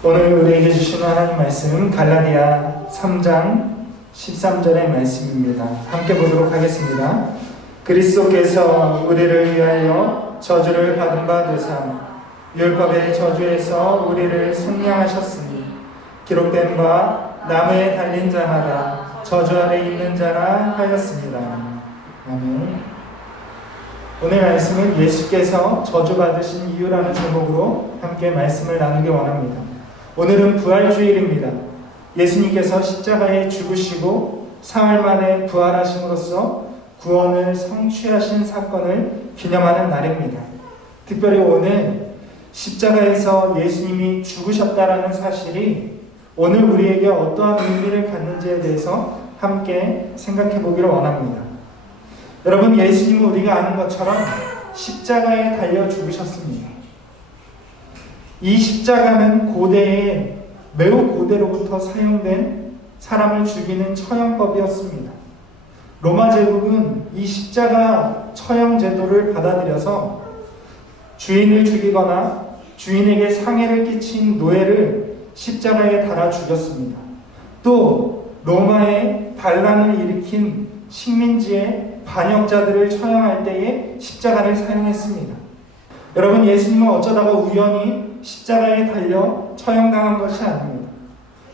오늘 우리에게 주시는 하나님 말씀은 갈라디아 3장 13절의 말씀입니다. 함께 보도록 하겠습니다. 그리스도께서 우리를 위하여 저주를 받은 바 되사 율법의 저주에서 우리를 속량하셨으니 기록된 바 나무에 달린 자마다 저주 아래 있는 자라 하였습니다. 아멘. 오늘 말씀은 예수께서 저주받으신 이유라는 제목으로 함께 말씀을 나누기 원합니다. 오늘은 부활주일입니다. 예수님께서 십자가에 죽으시고 사흘 만에 부활하심으로써 구원을 성취하신 사건을 기념하는 날입니다. 특별히 오늘 십자가에서 예수님이 죽으셨다라는 사실이 오늘 우리에게 어떠한 의미를 갖는지에 대해서 함께 생각해 보기를 원합니다. 여러분, 예수님은 우리가 아는 것처럼 십자가에 달려 죽으셨습니다. 이 십자가는 고대에 매우 고대로부터 사용된 사람을 죽이는 처형법이었습니다. 로마 제국은 이 십자가 처형 제도를 받아들여서 주인을 죽이거나 주인에게 상해를 끼친 노예를 십자가에 달아 죽였습니다. 또 로마에 반란을 일으킨 식민지의 반역자들을 처형할 때에 십자가를 사용했습니다. 여러분, 예수님은 어쩌다가 우연히 십자가에 달려 처형당한 것이 아닙니다.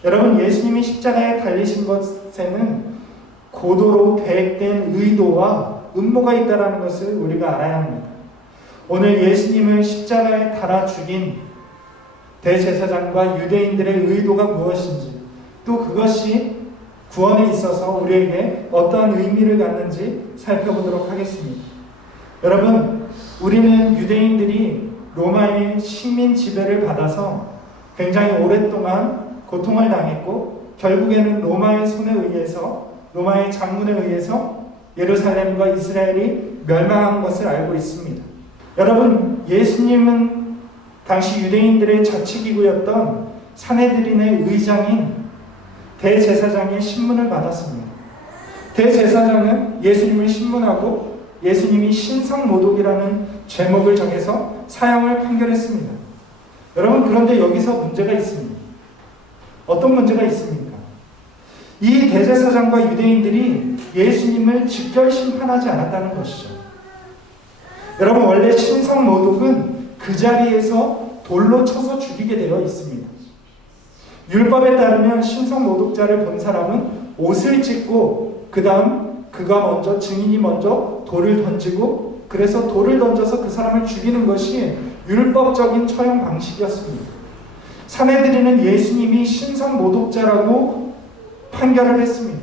여러분, 예수님이 십자가에 달리신 것에는 고도로 계획된 의도와 음모가 있다는 것을 우리가 알아야 합니다. 오늘 예수님을 십자가에 달아 죽인 대제사장과 유대인들의 의도가 무엇인지, 또 그것이 구원에 있어서 우리에게 어떠한 의미를 갖는지 살펴보도록 하겠습니다. 여러분, 우리는 유대인들이 로마의 식민 지배를 받아서 굉장히 오랫동안 고통을 당했고 결국에는 로마의 손에 의해서, 로마의 장군에 의해서 예루살렘과 이스라엘이 멸망한 것을 알고 있습니다. 여러분, 예수님은 당시 유대인들의 자치기구였던 사내드린의 의장인 대제사장의 신문을 받았습니다. 대제사장은 예수님을 신문하고 예수님이 신성모독이라는 제목을 정해서 사형을 판결했습니다. 여러분, 그런데 여기서 문제가 있습니다. 어떤 문제가 있습니까? 이 대제사장과 유대인들이 예수님을 직결 심판하지 않았다는 것이죠. 여러분, 원래 신성모독은 그 자리에서 돌로 쳐서 죽이게 되어 있습니다. 율법에 따르면 신성모독자를 본 사람은 옷을 찢고 그 다음 증인이 먼저 돌을 던지고, 그래서 돌을 던져서 그 사람을 죽이는 것이 율법적인 처형 방식이었습니다. 사내들이는 예수님이 신성모독자라고 판결을 했습니다.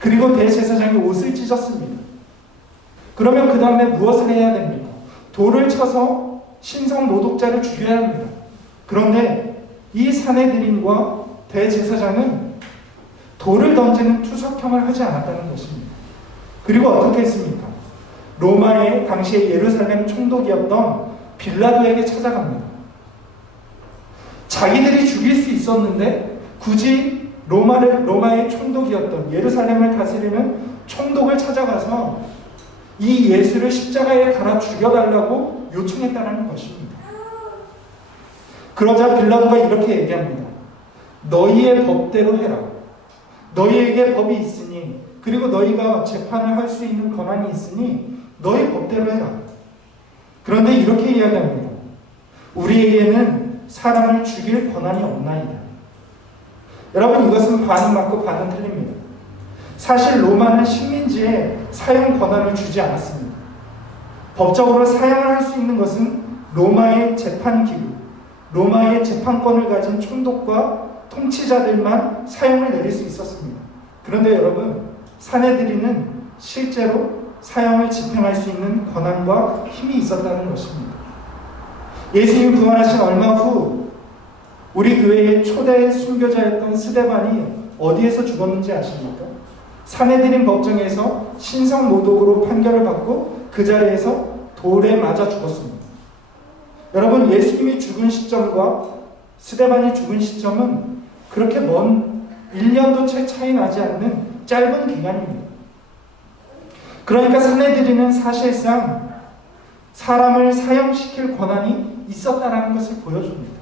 그리고 대제사장이 옷을 찢었습니다. 그러면 그 다음에 무엇을 해야 됩니까? 돌을 쳐서 신성모독자를 죽여야 합니다. 그런데 이 사내들인과 대제사장은 돌을 던지는 투석형을 하지 않았다는 것입니다. 그리고 어떻게 했습니까? 로마의 당시의 예루살렘 총독이었던 빌라도에게 찾아갑니다. 자기들이 죽일 수 있었는데 굳이 로마의 총독이었던, 예루살렘을 다스리는 총독을 찾아가서 이 예수를 십자가에 달아 죽여달라고 요청했다는 것입니다. 그러자 빌라도가 이렇게 얘기합니다. 너희의 법대로 해라. 너희에게 법이 있으니, 그리고 너희가 재판을 할 수 있는 권한이 있으니 너희 법대로 해라. 그런데 이렇게 이야기합니다. 우리에게는 사람을 죽일 권한이 없나이다. 여러분, 이것은 반은 맞고 반은 틀립니다. 사실 로마는 식민지에 사형 권한을 주지 않았습니다. 법적으로 사형을 할 수 있는 것은 로마의 재판기구, 로마의 재판권을 가진 총독과 통치자들만 사형을 내릴 수 있었습니다. 그런데 여러분, 사내들이는 실제로 사형을 집행할 수 있는 권한과 힘이 있었다는 것입니다. 예수님 부활하신 얼마 후 우리 교회의 초대 순교자였던 스데반이 어디에서 죽었는지 아십니까? 사내들인 법정에서 신성모독으로 판결을 받고 그 자리에서 돌에 맞아 죽었습니다. 여러분, 예수님이 죽은 시점과 스데반이 죽은 시점은 그렇게 먼 1년도 채 차이 나지 않는 짧은 기간입니다. 그러니까 사내들이는 사실상 사람을 사형시킬 권한이 있었다는 것을 보여줍니다.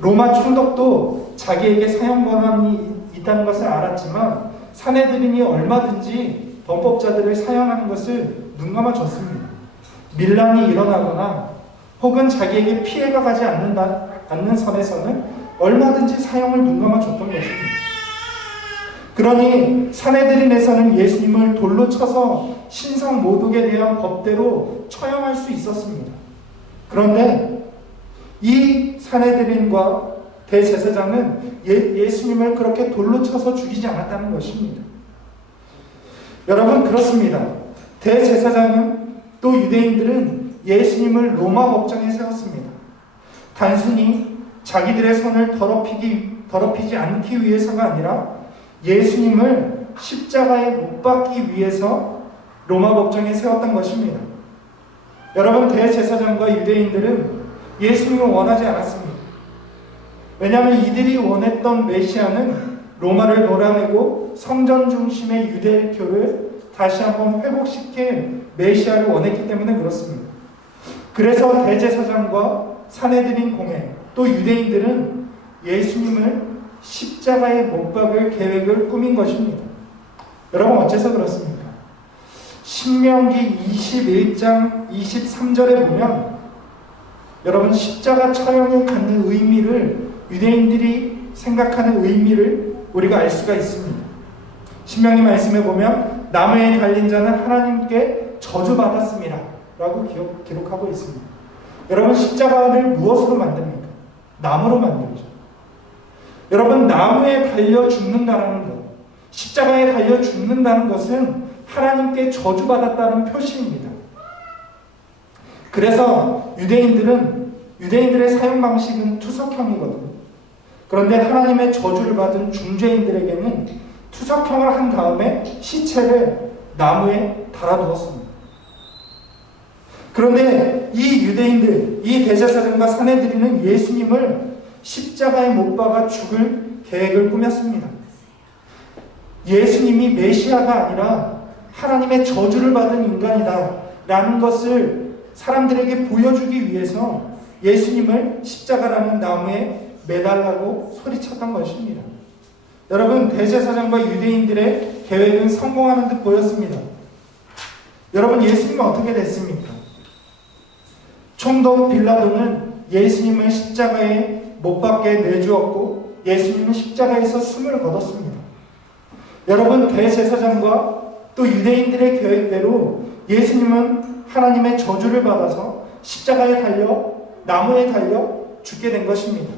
로마 총독도 자기에게 사형 권한이 있다는 것을 알았지만 사내들인이 얼마든지 범법자들을 사형하는 것을 눈감아 줬습니다. 밀란이 일어나거나 혹은 자기에게 피해가 가지 않는 선에서는 얼마든지 사형을 눈감아 줬던 것입니다. 그러니 사내들인에서는 예수님을 돌로 쳐서 신상 모독에 대한 법대로 처형할 수 있었습니다. 그런데 이 사내들인과 대제사장은 예수님을 그렇게 돌로 쳐서 죽이지 않았다는 것입니다. 여러분, 그렇습니다. 대제사장은 또 유대인들은 예수님을 로마 법정에 세웠습니다. 단순히 자기들의 손을 더럽히지 않기 위해서가 아니라 예수님을 십자가에 못 박기 위해서 로마 법정에 세웠던 것입니다. 여러분, 대제사장과 유대인들은 예수님을 원하지 않았습니다. 왜냐하면 이들이 원했던 메시아는 로마를 몰아내고 성전 중심의 유대교를 다시 한번 회복시킬 메시아를 원했기 때문에 그렇습니다. 그래서 대제사장과 사내들인 공회 또 유대인들은 예수님을 십자가에 못 박을 계획을 꾸민 것입니다. 여러분, 어째서 그렇습니까? 신명기 21장 23절에 보면 여러분, 십자가 처형이 갖는 의미를, 유대인들이 생각하는 의미를 우리가 알 수가 있습니다. 신명기 말씀에 보면 나무에 달린 자는 하나님께 저주받았습니다 라고 기록하고 있습니다. 여러분, 십자가를 무엇으로 만듭니까? 나무로 만들죠. 여러분, 나무에 달려 죽는다는 것, 십자가에 달려 죽는다는 것은 하나님께 저주받았다는 표시입니다. 그래서 유대인들의 사용 방식은 투석형이거든요. 그런데 하나님의 저주를 받은 중죄인들에게는 투석형을 한 다음에 시체를 나무에 달아두었습니다. 그런데 이 유대인들, 이 대제사장과 사내들이는 예수님을 십자가에 못 박아 죽을 계획을 꾸몄습니다. 예수님이 메시아가 아니라 하나님의 저주를 받은 인간이다 라는 것을 사람들에게 보여주기 위해서 예수님을 십자가라는 나무에 매달라고 소리쳤던 것입니다. 여러분, 대제사장과 유대인들의 계획은 성공하는 듯 보였습니다. 여러분, 예수님은 어떻게 됐습니까? 총독 빌라도는 예수님을 십자가에 못 박게 내주었고 예수님은 십자가에서 숨을 거뒀습니다. 여러분, 대제사장과 또 유대인들의 계획대로 예수님은 하나님의 저주를 받아서 십자가에 달려 나무에 달려 죽게 된 것입니다.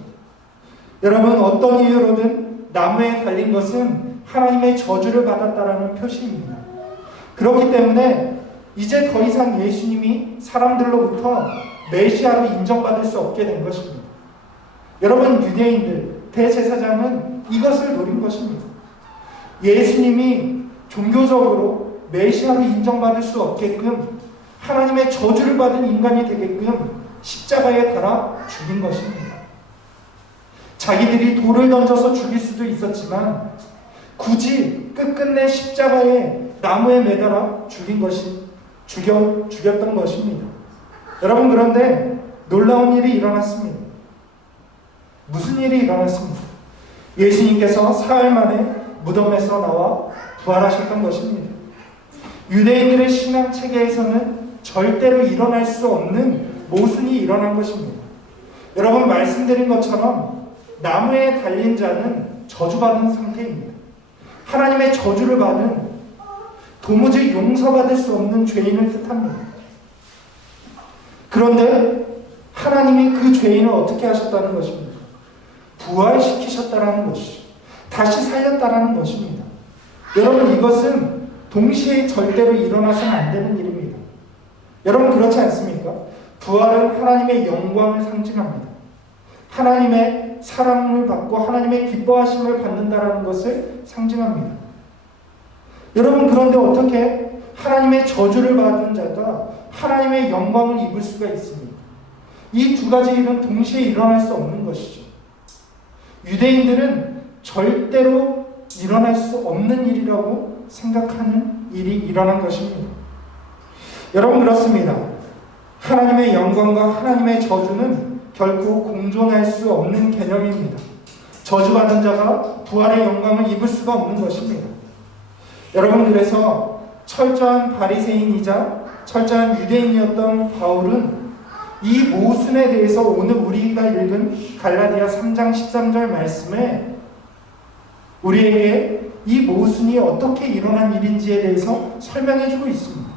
여러분, 어떤 이유로든 나무에 달린 것은 하나님의 저주를 받았다라는 표시입니다. 그렇기 때문에 이제 더 이상 예수님이 사람들로부터 메시아로 인정받을 수 없게 된 것입니다. 여러분, 유대인들, 대제사장은 이것을 노린 것입니다. 예수님이 종교적으로 메시아로 인정받을 수 없게끔 하나님의 저주를 받은 인간이 되게끔 십자가에 달아 죽인 것입니다. 자기들이 돌을 던져서 죽일 수도 있었지만 굳이 끝끝내 십자가에 나무에 매달아 죽였던 것입니다. 여러분, 그런데 놀라운 일이 일어났습니다. 무슨 일이 일어났습니까? 예수님께서 사흘 만에 무덤에서 나와 부활하셨던 것입니다. 유대인들의 신앙 체계에서는 절대로 일어날 수 없는 모순이 일어난 것입니다. 여러분, 말씀드린 것처럼 나무에 달린 자는 저주받은 상태입니다. 하나님의 저주를 받은, 도무지 용서받을 수 없는 죄인을 뜻합니다. 그런데 하나님이 그 죄인을 어떻게 하셨다는 것입니까? 부활시키셨다는 것이죠. 다시 살렸다는 것입니다. 여러분, 이것은 동시에 절대로 일어나서는 안 되는 일입니다. 여러분, 그렇지 않습니까? 부활은 하나님의 영광을 상징합니다. 하나님의 사랑을 받고 하나님의 기뻐하심을 받는다라는 것을 상징합니다. 여러분, 그런데 어떻게 하나님의 저주를 받은 자가 하나님의 영광을 입을 수가 있습니까? 이 두 가지 일은 동시에 일어날 수 없는 것이죠. 유대인들은 절대로 일어날 수 없는 일이라고 생각하는 일이 일어난 것입니다. 여러분, 그렇습니다. 하나님의 영광과 하나님의 저주는 결코 공존할 수 없는 개념입니다. 저주받은 자가 부활의 영광을 입을 수가 없는 것입니다. 여러분, 그래서 철저한 바리새인이자 철저한 유대인이었던 바울은 이 모순에 대해서 오늘 우리가 읽은 갈라디아 3장 13절 말씀에 우리에게 이 모순이 어떻게 일어난 일인지에 대해서 설명해주고 있습니다.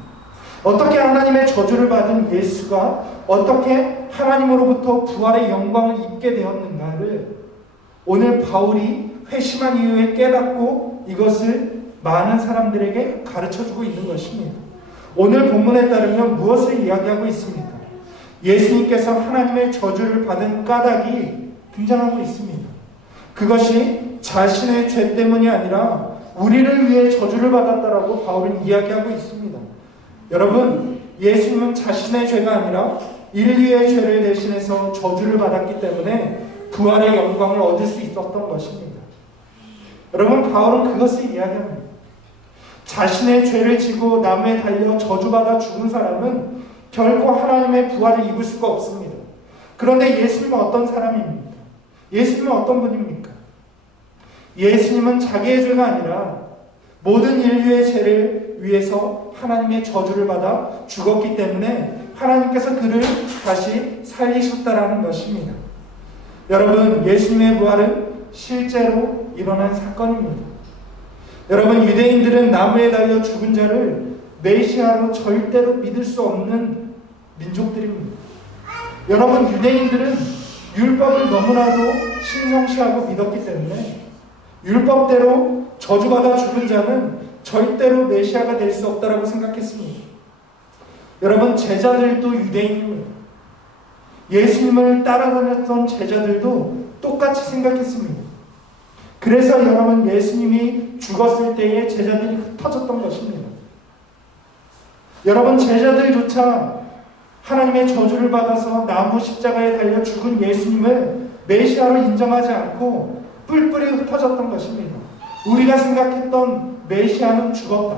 어떻게 하나님의 저주를 받은 예수가 어떻게 하나님으로부터 부활의 영광을 입게 되었는가를 오늘 바울이 회심한 이후에 깨닫고 이것을 많은 사람들에게 가르쳐주고 있는 것입니다. 오늘 본문에 따르면 무엇을 이야기하고 있습니까? 예수님께서 하나님의 저주를 받은 까닭이 등장하고 있습니다. 그것이 자신의 죄 때문이 아니라 우리를 위해 저주를 받았다라고 바울은 이야기하고 있습니다. 여러분, 예수님은 자신의 죄가 아니라 인류의 죄를 대신해서 저주를 받았기 때문에 부활의 영광을 얻을 수 있었던 것입니다. 여러분, 바울은 그것을 이야기합니다. 자신의 죄를 지고 나무에 달려 저주받아 죽은 사람은 결코 하나님의 부활을 입을 수가 없습니다. 그런데 예수님은 어떤 사람입니까? 예수님은 어떤 분입니까? 예수님은 자기의 죄가 아니라 모든 인류의 죄를 위해서 하나님의 저주를 받아 죽었기 때문에 하나님께서 그를 다시 살리셨다라는 것입니다. 여러분, 예수님의 부활은 실제로 일어난 사건입니다. 여러분, 유대인들은 나무에 달려 죽은 자를 메시아로 절대로 믿을 수 없는 민족들입니다. 여러분, 유대인들은 율법을 너무나도 신성시하고 믿었기 때문에 율법대로 저주받아 죽은 자는 절대로 메시아가 될 수 없다라고 생각했습니다. 여러분, 제자들도 유대인입니다. 예수님을 따라다녔던 제자들도 똑같이 생각했습니다. 그래서 여러분, 예수님이 죽었을 때에 제자들이 흩어졌던 것입니다. 여러분, 제자들조차 하나님의 저주를 받아서 나무 십자가에 달려 죽은 예수님을 메시아로 인정하지 않고 뿔뿔이 흩어졌던 것입니다. 우리가 생각했던 메시아는 죽었다,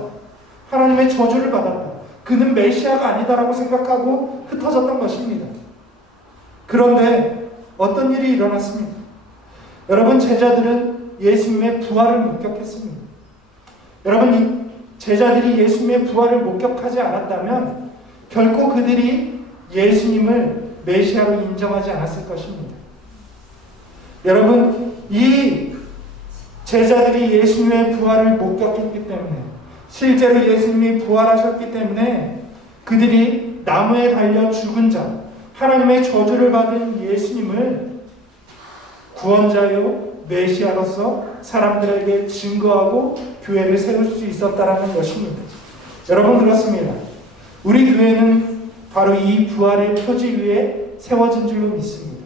하나님의 저주를 받았다, 그는 메시아가 아니다라고 생각하고 흩어졌던 것입니다. 그런데 어떤 일이 일어났습니까? 여러분, 제자들은 예수님의 부활을 목격했습니다. 여러분, 이 제자들이 예수님의 부활을 목격하지 않았다면 결코 그들이 예수님을 메시아로 인정하지 않았을 것입니다. 여러분, 이 제자들이 예수님의 부활을 목격했기 때문에, 실제로 예수님이 부활하셨기 때문에 그들이 나무에 달려 죽은 자, 하나님의 저주를 받은 예수님을 구원자요 메시아로서 사람들에게 증거하고 교회를 세울 수 있었다라는 것입니다. 여러분, 그렇습니다. 우리 교회는 바로 이 부활의 표지 위에 세워진 줄로 믿습니다.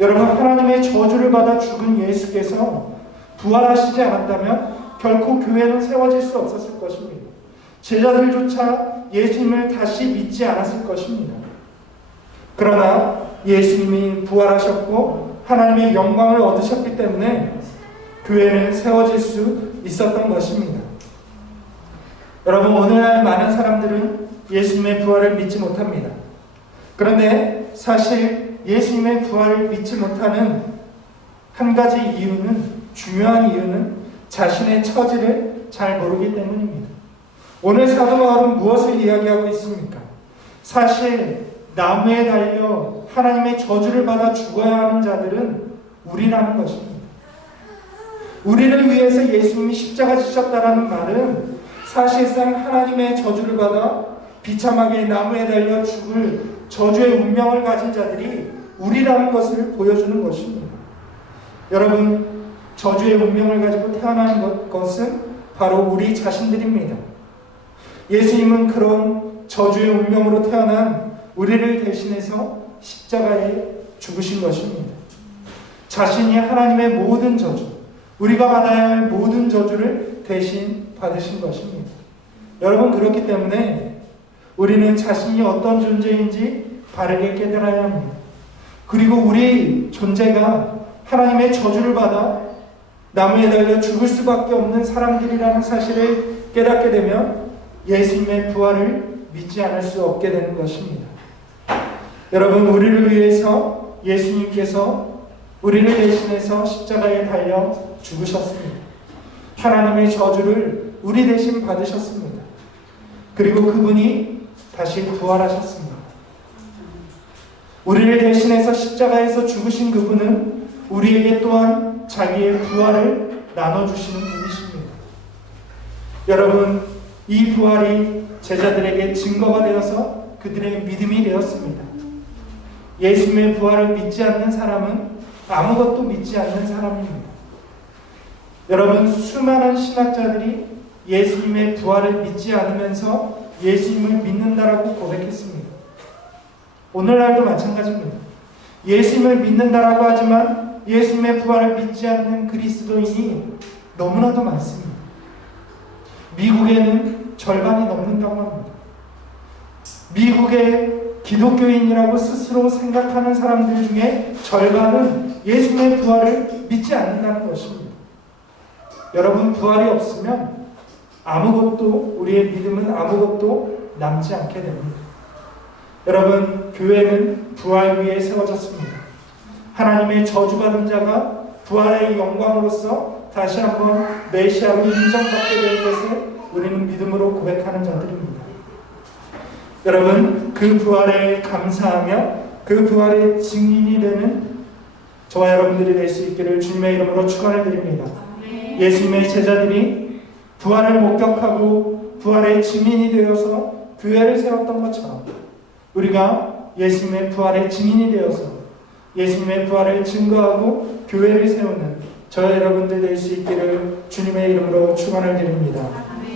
여러분, 하나님의 저주를 받아 죽은 예수께서 부활하시지 않았다면 결코 교회는 세워질 수 없었을 것입니다. 제자들조차 예수님을 다시 믿지 않았을 것입니다. 그러나 예수님이 부활하셨고 하나님의 영광을 얻으셨기 때문에 교회는 세워질 수 있었던 것입니다. 여러분, 오늘날 많은 사람들은 예수님의 부활을 믿지 못합니다. 그런데 사실 예수님의 부활을 믿지 못하는 한 가지 이유는, 중요한 이유는 자신의 처지를 잘 모르기 때문입니다. 오늘 사도 바울은 무엇을 이야기하고 있습니까? 사실 나무에 달려 하나님의 저주를 받아 죽어야 하는 자들은 우리라는 것입니다. 우리를 위해서 예수님이 십자가 지셨다라는 말은 사실상 하나님의 저주를 받아 비참하게 나무에 달려 죽을 저주의 운명을 가진 자들이 우리라는 것을 보여주는 것입니다. 여러분, 저주의 운명을 가지고 태어난 것은 바로 우리 자신들입니다. 예수님은 그런 저주의 운명으로 태어난 우리를 대신해서 십자가에 죽으신 것입니다. 자신이 하나님의 모든 저주, 우리가 받아야 할 모든 저주를 대신 받으신 것입니다. 여러분, 그렇기 때문에 우리는 자신이 어떤 존재인지 바르게 깨달아야 합니다. 그리고 우리 존재가 하나님의 저주를 받아 나무에 달려 죽을 수밖에 없는 사람들이라는 사실을 깨닫게 되면 예수님의 부활을 믿지 않을 수 없게 되는 것입니다. 여러분, 우리를 위해서 예수님께서 우리를 대신해서 십자가에 달려 죽으셨습니다. 하나님의 저주를 우리 대신 받으셨습니다. 그리고 그분이 다시 부활하셨습니다. 우리를 대신해서 십자가에서 죽으신 그분은 우리에게 또한 자기의 부활을 나눠주시는 분이십니다. 여러분, 이 부활이 제자들에게 증거가 되어서 그들의 믿음이 되었습니다. 예수님의 부활을 믿지 않는 사람은 아무것도 믿지 않는 사람입니다. 여러분, 수많은 신학자들이 예수님의 부활을 믿지 않으면서 예수님을 믿는다라고 고백했습니다. 오늘날도 마찬가지입니다. 예수님을 믿는다라고 하지만 예수님의 부활을 믿지 않는 그리스도인이 너무나도 많습니다. 미국에는 절반이 넘는다고 합니다. 미국의 기독교인이라고 스스로 생각하는 사람들 중에 절반은 예수님의 부활을 믿지 않는다는 것입니다. 여러분, 부활이 없으면 아무것도, 우리의 믿음은 아무것도 남지 않게 됩니다. 여러분, 교회는 부활 위에 세워졌습니다. 하나님의 저주받은 자가 부활의 영광으로서 다시 한번 메시아로 인정받게 된 것을 우리는 믿음으로 고백하는 자들입니다. 여러분, 그 부활에 감사하며 그 부활의 증인이 되는 저와 여러분들이 될 수 있기를 주님의 이름으로 축원을 드립니다. 예수님의 제자들이 부활을 목격하고 부활의 증인이 되어서 교회를 세웠던 것처럼 우리가 예수님의 부활의 증인이 되어서 예수님의 부활을 증거하고 교회를 세우는 저와 여러분들 될 수 있기를 주님의 이름으로 축원을 드립니다.